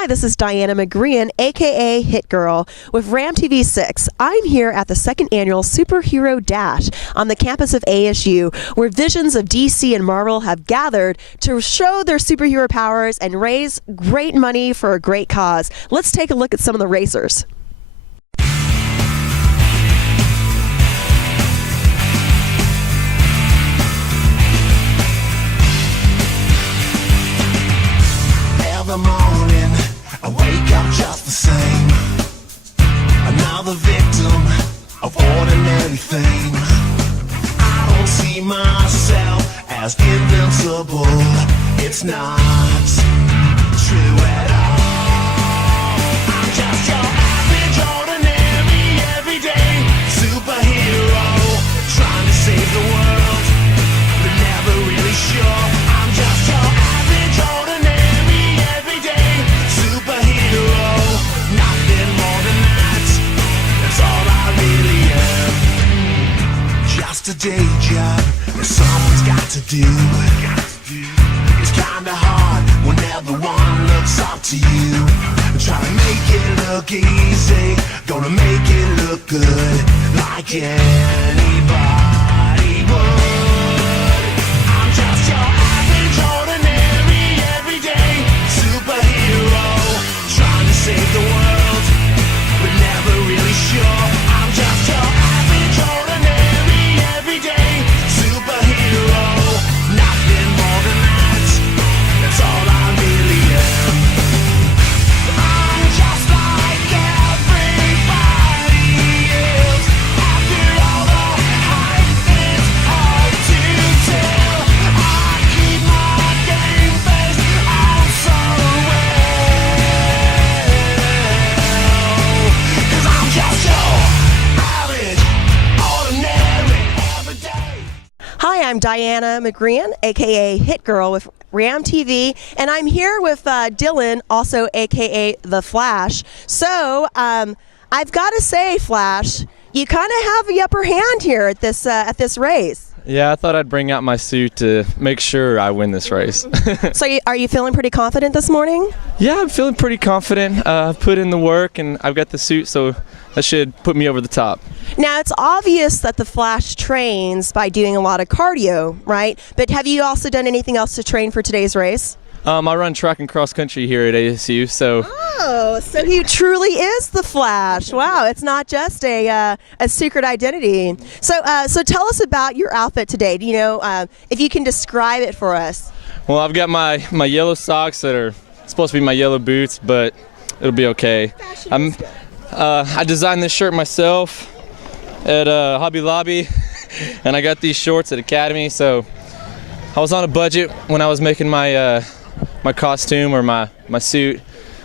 Hi, this is Dianah McGrean, aka Hit Girl, with RAMTV6. I'm here at the second annual Superhero Dash on the campus of ASU, where visions of DC and Marvel have gathered to show their superhero powers and raise great money for a great cause. Let's take a look at some of the racers. Every morning, I wake up just the same. Another victim of ordinary fame. I don't see myself as invincible. It's not true at all. I'm just your average, ordinary, everyday superhero, trying to save the world, but never really sure. I'm just your average, ordinary, everyday superhero, nothing more than that. That's all I really am. Just a day job that someone's got to do. It's kinda hard when everyone looks up to you. Try to make it look easy, gonna make it look good, like anybody would. I'm just your average, ordinary, everyday superhero, trying to save the world, but never really sure. I'm just your average, ordinary, everyday superhero, nothing more than that. That's all I really am. I'm just like everybody else. After all the hype, it's hard to tell. I keep my game face on so well. 'Cause I'm just your average, ordinary, everyday. Hi, I'm Dianah McGrean, aka Hit Girl with RAMTV, and I'm here with Dylan, also aka The Flash. So, I've got to say, Flash, you kind of have the upper hand here at this race. Yeah, I thought I'd bring out my suit to make sure I win this race. So, are you feeling pretty confident this morning? Yeah, I'm feeling pretty confident. I've put in the work and I've got the suit, so that should put me over the top. Now, it's obvious that the Flash trains by doing a lot of cardio, right? But have you also done anything else to train for today's race? I run track and cross country here at ASU, so Oh, so he truly is the Flash. Wow, it's not just a secret identity. So tell us about your outfit today. Do you know if you can describe it for us? well, I've got my yellow socks that are supposed to be my yellow boots, but it'll be okay. I designed this shirt myself at Hobby Lobby, and I got these shorts at Academy. So I was on a budget when I was making my my costume or my suit,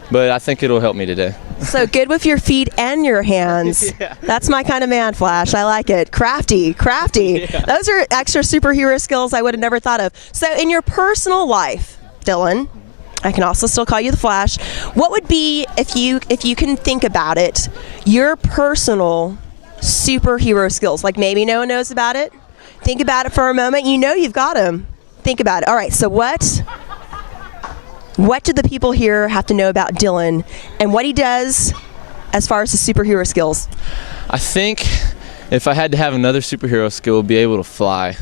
but I think it'll help me today. So good with your feet and your hands. Yeah. That's my kind of man, Flash. I like it. Crafty. Yeah. Those are extra superhero skills I would have never thought of. So in your personal life, Dylan, I can also still call you the Flash. What would be, if you can think about it, your personal superhero skills? Like maybe no one knows about it. Think about it for a moment. You know you've got them. Think about it. All right. So what do the people here have to know about Dylan and what he does as far as his superhero skills? I think if I had to have another superhero skill, it would be able to fly.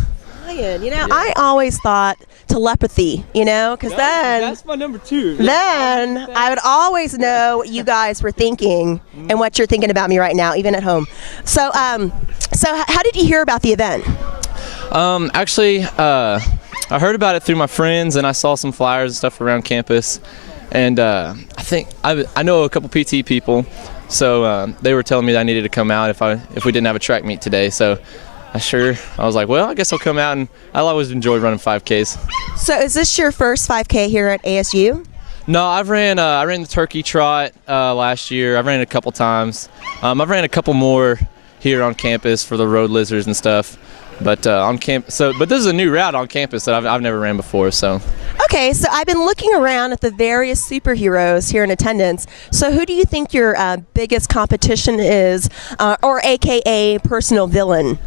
You know, I always thought telepathy, because That's my number 2. then I would always know what you guys were thinking and what you're thinking about me right now, even at home. So how did you hear about the event? Actually, I heard about it through my friends, and I saw some flyers and stuff around campus. And I think I know a couple PT people, so they were telling me that I needed to come out if we didn't have a track meet today. So I was like, well, I guess I'll come out, and I always enjoyed running 5Ks. So is this your first 5K here at ASU? No, I ran the turkey trot last year. I ran it a couple times. I've ran a couple more here on campus for the road lizards and stuff. But on campus, but this is a new route on campus that I've never ran before. So. Okay, so I've been looking around at the various superheroes here in attendance. So who do you think your biggest competition is, or AKA personal villain?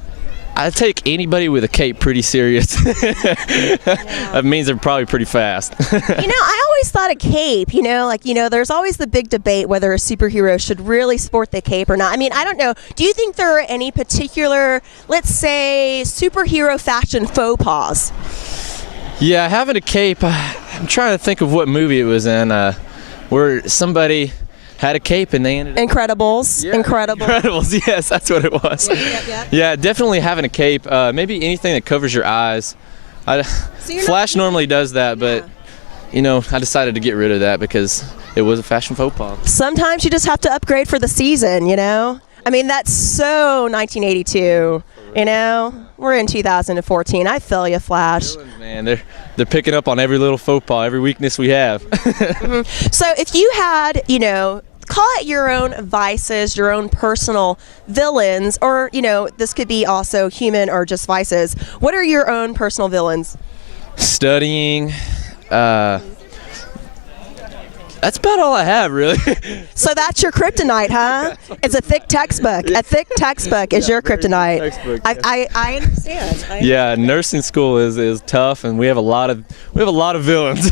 I take anybody with a cape pretty serious. That means they're probably pretty fast. You know, I always always thought a cape, there's always the big debate whether a superhero should really sport the cape or not. I mean, I don't know. Do you think there are any particular, let's say, superhero fashion faux pas? Yeah, having a cape, I'm trying to think of what movie it was in, where somebody had a cape and they ended up... Incredibles. Yeah, Incredible. Incredibles, yes, that's what it was. Yeah, definitely having a cape. Maybe anything that covers your eyes. Flash normally does that, but I decided to get rid of that because it was a fashion faux pas. Sometimes you just have to upgrade for the season, I mean, that's so 1982. We're in 2014. I feel you, Flash. Man, they're picking up on every little faux pas, every weakness we have. So if you had, call it your own vices, your own personal villains, or, this could be also human or just vices. What are your own personal villains? Studying. That's about all I have, really. So that's your kryptonite, huh? It's a thick textbook. A thick textbook is your kryptonite. Textbook, I understand. Yeah, nursing school is tough, and we have a lot of villains.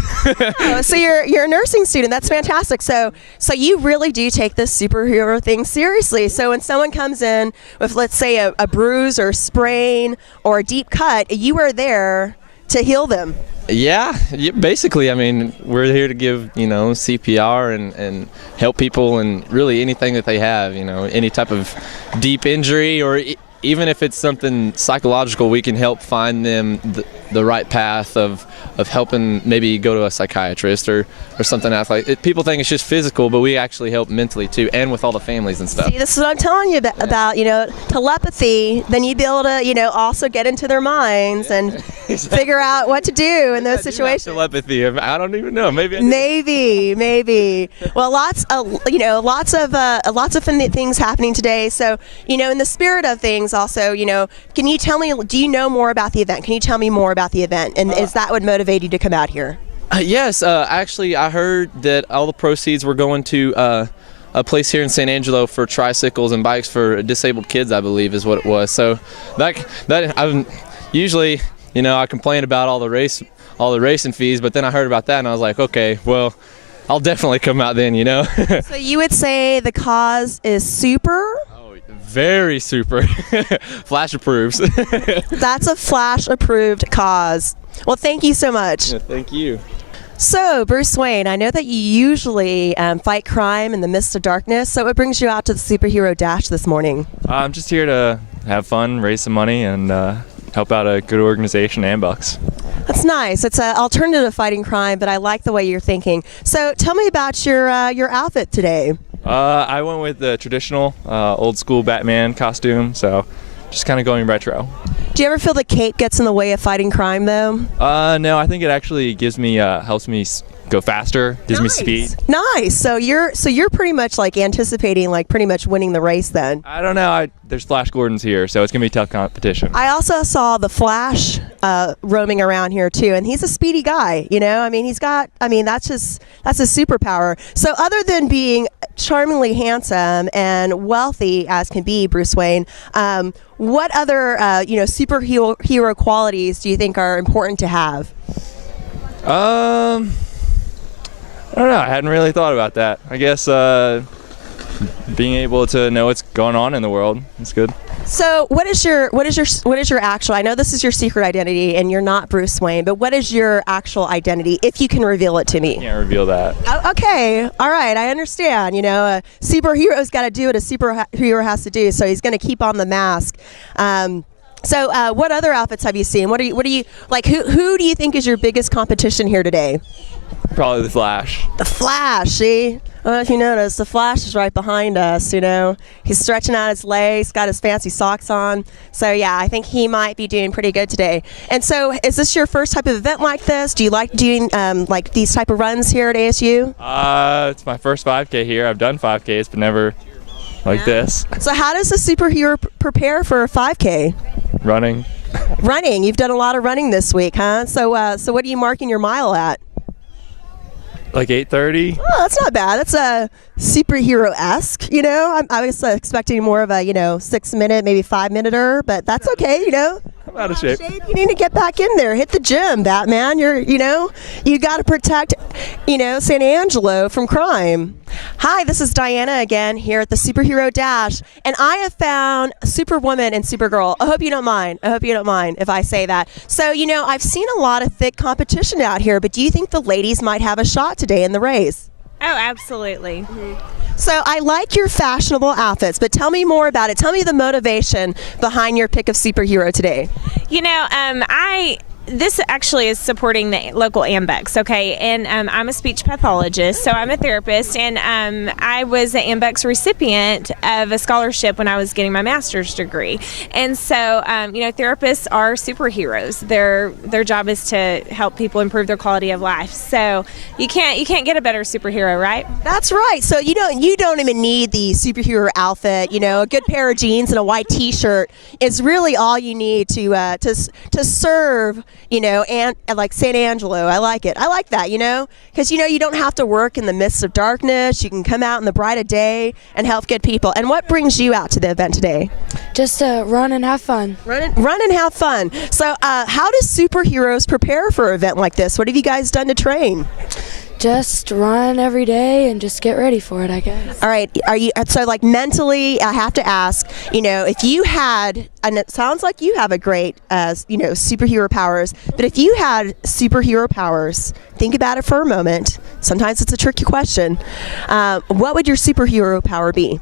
Oh, so you're a nursing student. That's fantastic. So you really do take this superhero thing seriously. So when someone comes in with, let's say, a bruise or sprain or a deep cut, you are there to heal them. Yeah, basically, I mean, we're here to give, CPR and help people and really anything that they have, any type of deep injury or even if it's something psychological, we can help find them the right path of helping maybe go to a psychiatrist or something else. Like people think it's just physical, but we actually help mentally too, and with all the families and stuff. See, this is what I'm telling you about, telepathy. Then you'd be able to, also get into their minds and figure out what to do in those situations. Telepathy. I don't even know. Maybe. Maybe. Well, lots of fun things happening today. So, in the spirit of things, also, can you tell me? Do you know more about the event? Can you tell me more about the event? And is that what motivated you to come out here? Yes. Actually, I heard that all the proceeds were going to a place here in San Angelo for tricycles and bikes for disabled kids, I believe, is what it was. So that I'm usually, I complain about all the racing fees, but then I heard about that and I was like, okay, well, I'll definitely come out then, So you would say the cause is super? Very super. Flash approves. That's a Flash approved cause. Well, thank you so much. Yeah, thank you. So, Bruce Wayne, I know that you usually fight crime in the midst of darkness. So what brings you out to the Superhero Dash this morning? I'm just here to have fun, raise some money, and help out a good organization, Ambucks. That's nice. It's an alternative to fighting crime, but I like the way you're thinking. So tell me about your outfit today. I went with the traditional old school Batman costume, so just kind of going retro. Do you ever feel the cape gets in the way of fighting crime, though? No, I think it actually gives me helps me go faster, gives me speed. Nice. So you're pretty much like anticipating like pretty much winning the race then. I don't know. There's Flash Gordons here, so it's gonna be tough competition. I also saw the Flash roaming around here too, and he's a speedy guy. I mean, that's a superpower. So other than being charmingly handsome and wealthy as can be, Bruce Wayne, what other superhero qualities do you think are important to have? I don't know. I hadn't really thought about that. I guess being able to know what's going on in the world is good. So, what is your actual? I know this is your secret identity, and you're not Bruce Wayne. But what is your actual identity, if you can reveal it to me? I can't reveal that. Oh, okay, all right, I understand. A superhero's got to do what a superhero has to do, so he's going to keep on the mask. So, what other outfits have you seen? What do you like? Who do you think is your biggest competition here today? Probably the Flash. The Flash, see? I don't know if you noticed, the Flash is right behind us, He's stretching out his legs, got his fancy socks on. So, yeah, I think he might be doing pretty good today. And so, is this your first type of event like this? Do you like doing, like, these type of runs here at ASU? It's my first 5K here. I've done 5Ks, but never like this. So, how does a superhero prepare for a 5K? Running. Running. You've done a lot of running this week, huh? So what are you marking your mile at? Like 8:30. Oh, that's not bad. That's superhero-esque, I was expecting more of a, 6-minute, maybe 5-minute-er, but that's okay, I'm I'm out of shape. You need to get back in there. Hit the gym, Batman. You got to protect, San Angelo from crime. Hi, this is Dianah again here at the Superhero Dash, and I have found Superwoman and Supergirl. I hope you don't mind. If I say that. So, I've seen a lot of thick competition out here, but do you think the ladies might have a shot today in the race? Oh, absolutely. So I like your fashionable outfits, but tell me more about it. Tell me the motivation behind your pick of superhero today. This actually is supporting the local AMBEX, okay? And I'm a speech pathologist, so I'm a therapist, and I was an AMBEX recipient of a scholarship when I was getting my master's degree. And so, therapists are superheroes. Their job is to help people improve their quality of life. So you can't get a better superhero, right? That's right. So you don't even need the superhero outfit. A good pair of jeans and a white T-shirt is really all you need to serve. And like San Angelo, I like it. I like that, because, you don't have to work in the midst of darkness. You can come out in the bright of day and help good people. And what brings you out to the event today? Just to run and have fun. Run and have fun. So how do superheroes prepare for an event like this? What have you guys done to train? Just run every day and just get ready for it, I guess. All right. Are you so like mentally? I have to ask. If you had, and it sounds like you have a great, superhero powers. But if you had superhero powers, think about it for a moment. Sometimes it's a tricky question. What would your superhero power be?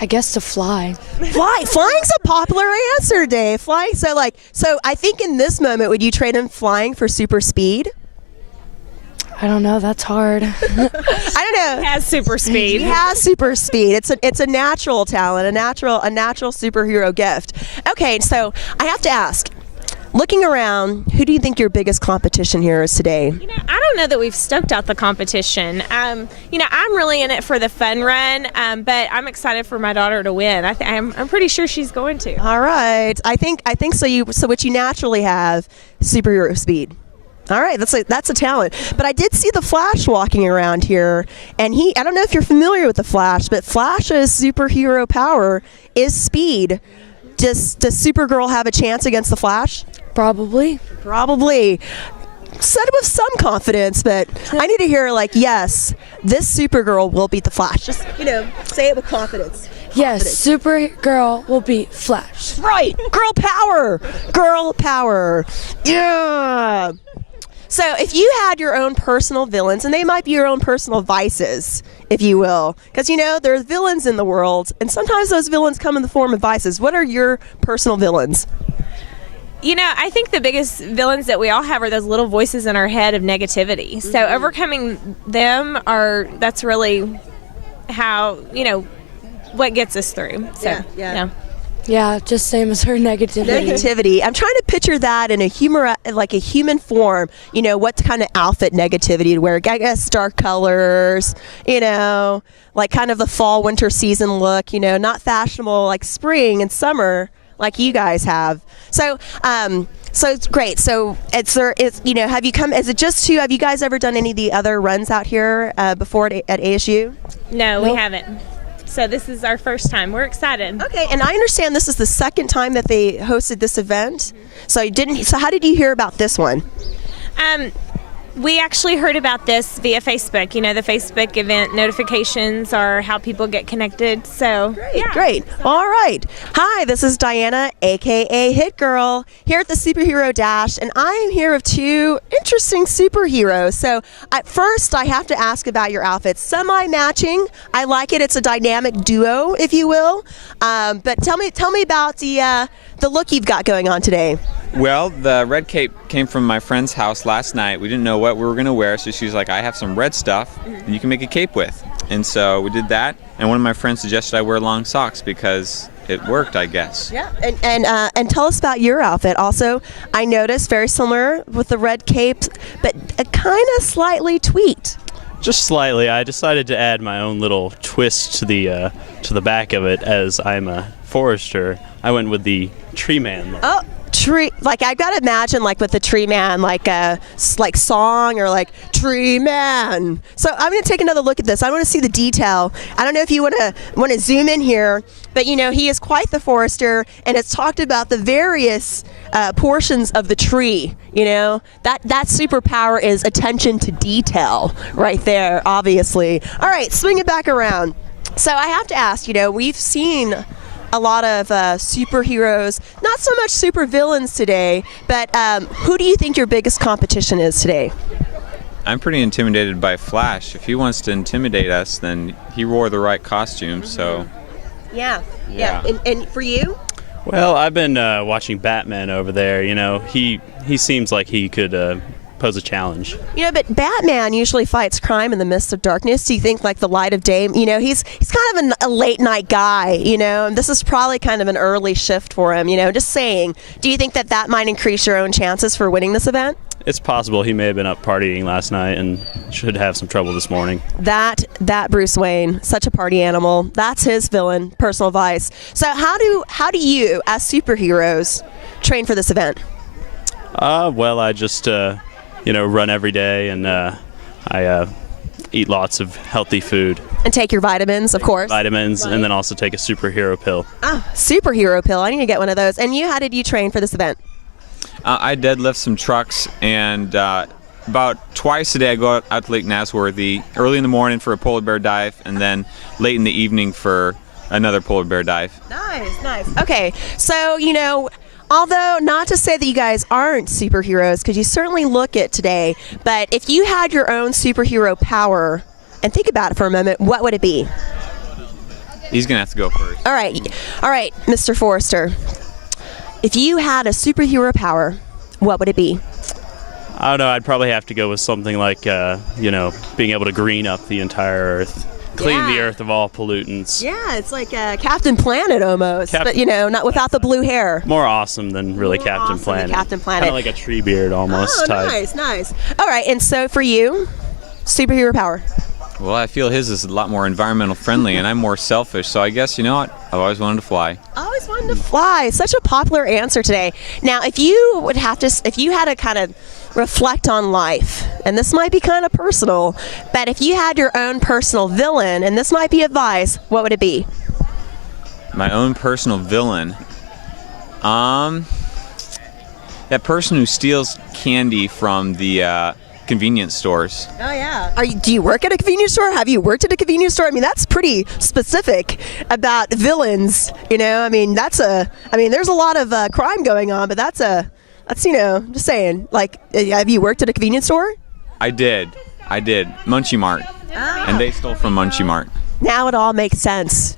I guess to fly. Flying's a popular answer, Dave. Flying. So I think in this moment, would you trade in flying for super speed? I don't know. That's hard. I don't know. He has super speed. He has super speed. It's a natural talent, a natural superhero gift. Okay, so I have to ask. Looking around, who do you think your biggest competition here is today? I don't know that we've stoked out the competition. I'm really in it for the fun run, but I'm excited for my daughter to win. I'm pretty sure she's going to. All right. I think so. So what you naturally have, superhero speed. All right, that's a talent. But I did see the Flash walking around here, and I don't know if you're familiar with the Flash, but Flash's superhero power is speed. Does Supergirl have a chance against the Flash? Probably. Said it with some confidence, but I need to hear yes, this Supergirl will beat the Flash. Just, say it with confidence. Yes, Supergirl will beat Flash. Right, girl power. Yeah. So if you had your own personal villains, and they might be your own personal vices, if you will, because, there's villains in the world, and sometimes those villains come in the form of vices. What are your personal villains? I think the biggest villains that we all have are those little voices in our head of negativity. So overcoming them that's really how, what gets us through. So, yeah. Yeah, just same as her negativity. I'm trying to picture that in a human form. What kind of outfit negativity to wear? I guess dark colors, like kind of the fall, winter season look, not fashionable like spring and summer like you guys have. So it's great. So have you come, is it just two? Have you guys ever done any of the other runs out here before at ASU? No, we haven't. So this is our first time. We're excited. Okay, and I understand this is the second time that they hosted this event. So how did you hear about this one? We actually heard about this via Facebook. The Facebook event notifications are how people get connected. So Great. All right. Hi, this is Dianah, aka Hit Girl, here at the Superhero Dash, and I am here with two interesting superheroes. So at first, I have to ask about your outfits. Semi-matching. I like it. It's a dynamic duo, if you will. But tell me about the look you've got going on today. Well, the red cape came from my friend's house last night. We didn't know what we were going to wear, so she's like, I have some red stuff that you can make a cape with. And so we did that, and one of my friends suggested I wear long socks because it worked, I guess. Yeah, and tell us about your outfit. Also, I noticed very similar with the red cape, but a kind of slightly tweaked. Just slightly. I decided to add my own little twist to the back of it. As I'm a forester, I went with the tree man look. Oh, tree, like I've got to imagine like with the tree man, like a like song or like tree man. So I'm going to take another look at this. I want to see the detail. I don't know if you want to zoom in here, but he is quite the forester, and it's talked about the various portions of the tree. That superpower is attention to detail right there, obviously. All right, swing it back around. So I have to ask, we've seen a lot of superheroes, not so much supervillains today, but who do you think your biggest competition is today? I'm pretty intimidated by Flash. If he wants to intimidate us, then he wore the right costume, so... Yeah. Yeah. And for you? Well, I've been watching Batman over there. He seems like he could pose a challenge. But Batman usually fights crime in the midst of darkness. Do you think like the light of day, he's kind of a late night guy, and this is probably kind of an early shift for him, just saying. Do you think that might increase your own chances for winning this event? It's possible he may have been up partying last night and should have some trouble this morning. That Bruce Wayne, such a party animal. That's his villain, personal vice. So how do you, as superheroes, train for this event? Well, I just run every day, and I eat lots of healthy food. And take your vitamins, of course. Vitamins, and then also take a superhero pill. Superhero pill. I need to get one of those. And how did you train for this event? I deadlift some trucks, and about twice a day I go out to Lake Nasworthy, early in the morning for a polar bear dive, and then late in the evening for another polar bear dive. Nice. Okay, so, although not to say that you guys aren't superheroes, because you certainly look it today, but if you had your own superhero power, and think about it for a moment, what would it be? He's going to have to go first. All right, Mr. Forrester. If you had a superhero power, what would it be? I don't know. I'd probably have to go with something like, being able to green up the entire Earth. Clean the Earth of all pollutants. Yeah, it's like Captain Planet almost, but not without the blue hair. More awesome than really Captain Planet. Captain Planet. Kind of like a tree beard almost type. Nice. All right, and so for you, superhero power. Well, I feel his is a lot more environmental friendly, and I'm more selfish, so I guess, what? I've always wanted to fly. Always wanted to fly. Such a popular answer today. Now, if you had to kind of reflect on life, and this might be kind of personal, but if you had your own personal villain, and this might be advice, what would it be? My own personal villain? That person who steals candy from the convenience stores. Oh yeah. Do you work at a convenience store? Have you worked at a convenience store? I mean, that's pretty specific about villains. There's a lot of crime going on, but that's just saying. Like, have you worked at a convenience store? I did. Munchie Mart. And they stole from Munchie Mart. Now it all makes sense.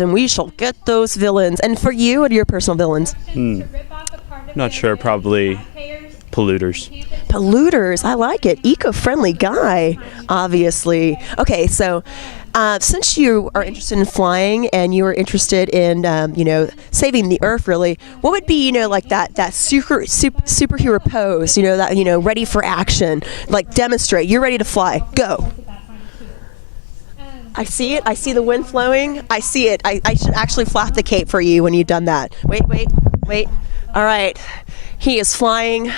And we shall get those villains. And for you, what are your personal villains? Not sure. Probably polluters. I like it. Eco-friendly guy, obviously. Okay, so since you are interested in flying and you are interested in, saving the Earth, really, what would be, like that superhero pose, ready for action, like demonstrate. You're ready to fly. Go. I see it. I see the wind flowing. I see it. I should actually flap the cape for you when you've done that. Wait. All right. He is flying.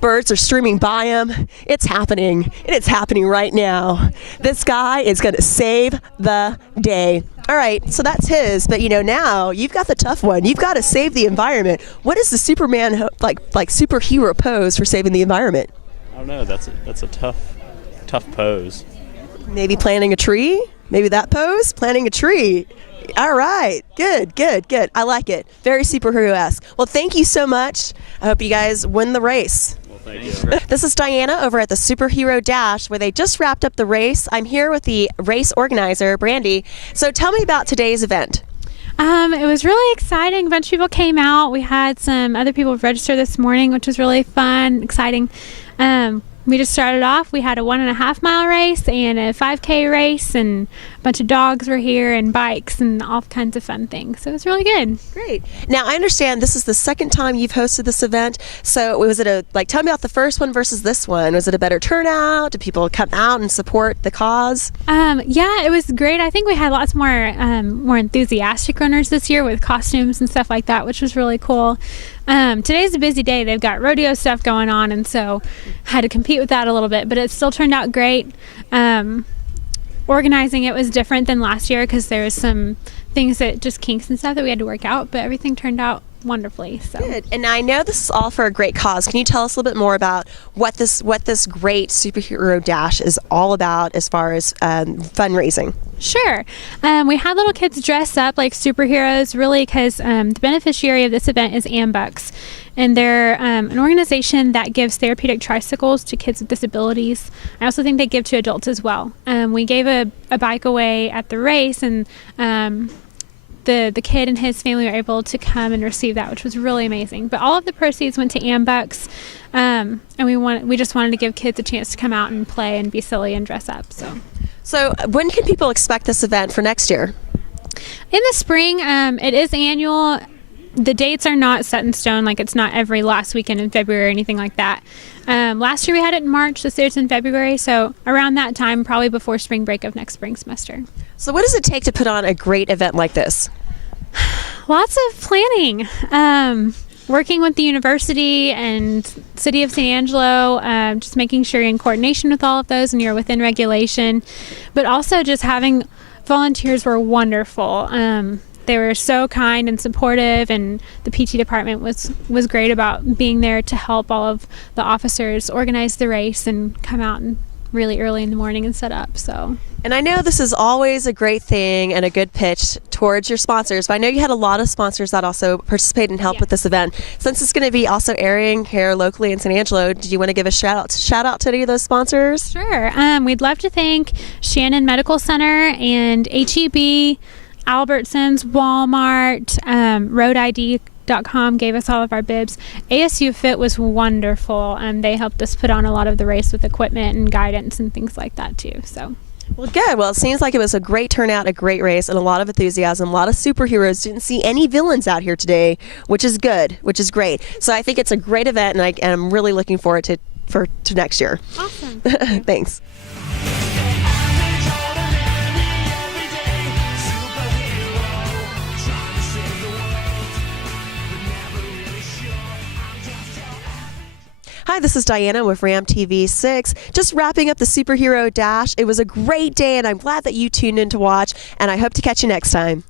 Birds are streaming by him. It's happening. And it's happening right now. This guy is going to save the day. All right, so that's his. But, now you've got the tough one. You've got to save the environment. What is the Superman, like superhero pose for saving the environment? I don't know. That's a tough pose. Maybe planting a tree? Maybe that pose? Planting a tree. All right. Good. I like it. Very superhero-esque. Well, thank you so much. I hope you guys win the race. Well, thank you. This is Dianah over at the Superhero Dash, where they just wrapped up the race. I'm here with the race organizer, Brandy. So tell me about today's event. It was really exciting. A bunch of people came out. We had some other people register this morning, which was really fun, exciting. We just started off. We had a 1.5 mile race and a 5K race, and a bunch of dogs were here and bikes and all kinds of fun things. So it was really good. Great. Now, I understand this is the second time you've hosted this event. So was it tell me about the first one versus this one. Was it a better turnout? Did people come out and support the cause? Yeah, it was great. I think we had lots more enthusiastic runners this year with costumes and stuff like that, which was really cool. Today's a busy day. They've got rodeo stuff going on, and so had to compete with that a little bit, but it still turned out great. Organizing it was different than last year because there was some things that just kinks and stuff that we had to work out, but everything turned out wonderfully. So good. And I know this is all for a great cause. Can you tell us a little bit more about what this great Superhero Dash is all about as far as fundraising? Sure. We had little kids dress up like superheroes, really, because the beneficiary of this event is AMBUCS, and they're an organization that gives therapeutic tricycles to kids with disabilities. I also think they give to adults as well. We gave a bike away at the race, and the kid and his family were able to come and receive that, which was really amazing. But all of the proceeds went to AMBUCS, and we just wanted to give kids a chance to come out and play and be silly and dress up. So when can people expect this event for next year? In the spring, it is annual. The dates are not set in stone, like it's not every last weekend in February or anything like that. Last year we had it in March, this year's in February, so around that time, probably before spring break of next spring semester. So what does it take to put on a great event like this? Lots of planning. Working with the university and City of San Angelo, just making sure you're in coordination with all of those and you're within regulation, but also just having volunteers were wonderful. They were so kind and supportive, and the PT department was great about being there to help all of the officers organize the race and come out and really early in the morning and set up. And I know this is always a great thing and a good pitch towards your sponsors, but I know you had a lot of sponsors that also participate and help with this event. Since it's going to be also airing here locally in San Angelo, do you want to give a shout out to any of those sponsors? Sure. We'd love to thank Shannon Medical Center and HEB, Albertsons, Walmart, RoadID.com gave us all of our bibs. ASU Fit was wonderful, and they helped us put on a lot of the race with equipment and guidance and things like that too. Well, good. Well, it seems like it was a great turnout, a great race, and a lot of enthusiasm, a lot of superheroes. Didn't see any villains out here today, which is good, which is great. So I think it's a great event, and I'm really looking forward to next year. Awesome. Thanks. Hi, this is Dianah with RAMTV6. Just wrapping up the Superhero Dash. It was a great day, and I'm glad that you tuned in to watch, and I hope to catch you next time.